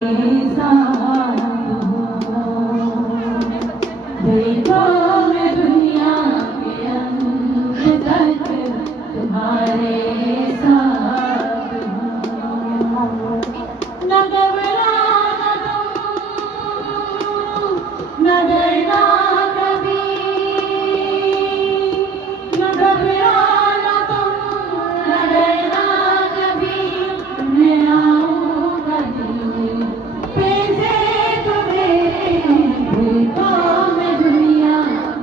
देखो मैं दुनिया के अंत तक तुम्हारे साथ हूँ। न घबराना तुम, न डरना कभी, न घबराना तुम, न डरना कभी। मैं आऊँगा दिल पे से तुम्हें, देखो मैं दुनिया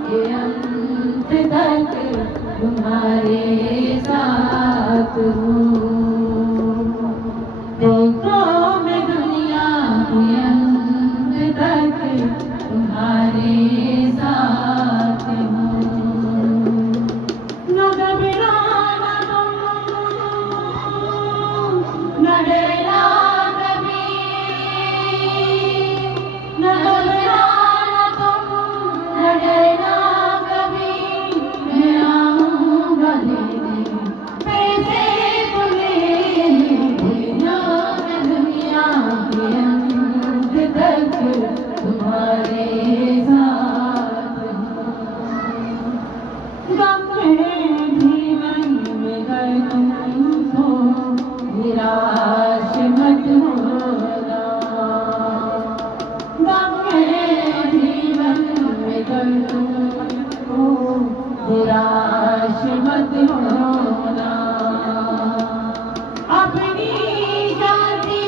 के अंत तक तुम्हारे साथ हूँ। देखो मैं दुनिया के अंत तक तुम्हारे साथ हूँ। न घबराना तुम, न डरना कभी, न घबराना तुम, न डरना कभी। मैं आऊँगा लेने पैसे तुम्हें, देखो मैं दुनिया के अंत तक तुम्हारे साथ हूँ। गम है जीवन में गर तुम हो, निराश मत होना। गम है जीवन में गर तुम हो, निराश मत होना। अपनी जाति